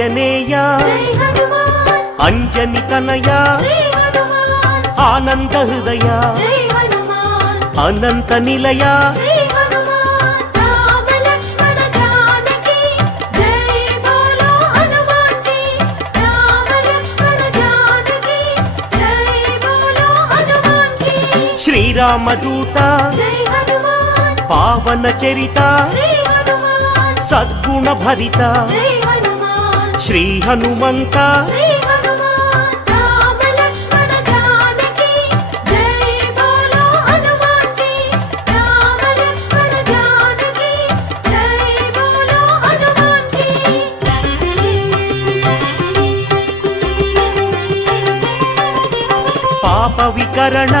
ఆంజనేయ అంజని తనయ ఆనంద హృదయ అనంత నిలయ శ్రీరామదూత పావన చరిత సద్గుణ భరిత శ్రీ హనుమంత పాప వికరణ